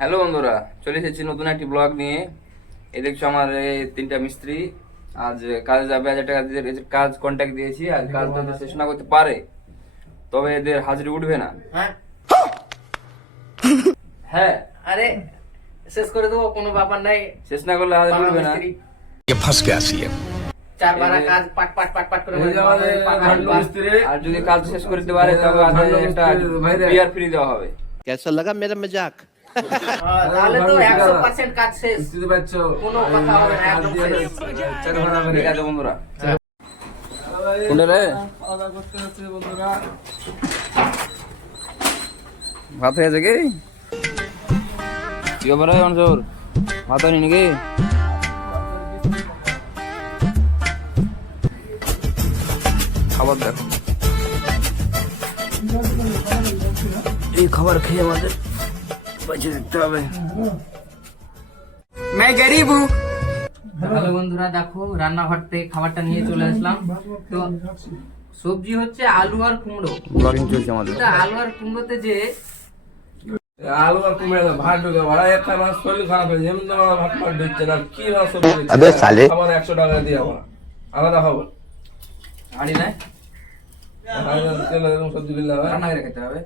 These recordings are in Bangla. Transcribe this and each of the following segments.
হ্যালো বন্ধুরা, চলে এসেছি নতুন একটি ব্লগ নিয়ে। এই দেখছো আমার এই তিনটা মিস্ত্রি আজ কাজে যাবে। 1000 টাকা দিয়ে এদের কাজ কন্ট্যাক্ট দিয়েছি। আর কাজ তো শেষ না করতে পারে, তবে এদের হাজিরি উঠবে না। হ্যাঁ হ্যাঁ, আরে শেষ করে দেবো, কোনো ব্যাপার নাই। শেষ না করলে হাজিরি উঠবে না। ये फंस गया सी है। চার বারা কাজ পাট পাট পাট পাট করে এই যে আমাদের ঝান্ডু মিস্ত্রি। আর যদি কাজ শেষ করে দিতে পারে তবে আগে একটা বিয়ার ফ্রি দেওয়া হবে। कैसा लगा मेरा मजाक? তাহলে তো 100% কাজ শেষ। বুঝতে পারছো? কোনো কথা হবে না, একদম শেষ। চার ভাড়া করে ঠিক আছে বন্ধুরা, কোনটা রে? খাওয়া করতে হচ্ছে বন্ধুরা। ভাত হয়ে গেছে কি? কি ব্যাপার হয় অনসর? ভাত হয়নি নাকি? খাবার দেখো, এই খাবার খেয়ে আমাদের বেঁচে থাকতে হবে। হ্যালো বন্ধুরা, দেখো রান্নাঘর থেকে খাবারটা নিয়ে চলে আসলাম। তো সবজি হচ্ছে আলু আর কুমড়ো। ব্লগিং চলছে আমাদের। তো আলু আর কুমড়োতে যে আলু আর কুমড়ো ভাত ঢুকে ভাড়া একটা মাস শরীর খারাপ হয়েছে, এমন তো আমার ভাত মার দিচ্ছে না। কি ভাব সবজি দিচ্ছে? আবে সালে। আমার 100 টাকা দিয়ে আমার আলাদা খাবো। আনি নাই, তেল এবং সবজি দিলে হবে। রান্না করে খেতে হবে,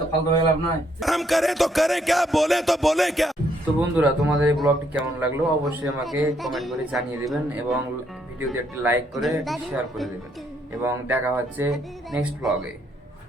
তো ফালতু হয়ে লাভ নয়। हम करे तो करे क्या, बोले तो बोले क्या। তো বন্ধুরা, তোমাদের এই ব্লগটি কেমন লাগলো অবশ্যই আমাকে কমেন্ট করে জানিয়ে দিবেন এবং ভিডিওতে একটি লাইক করে শেয়ার করে দেবেন। এবং দেখা হচ্ছে নেক্সট ব্লগে।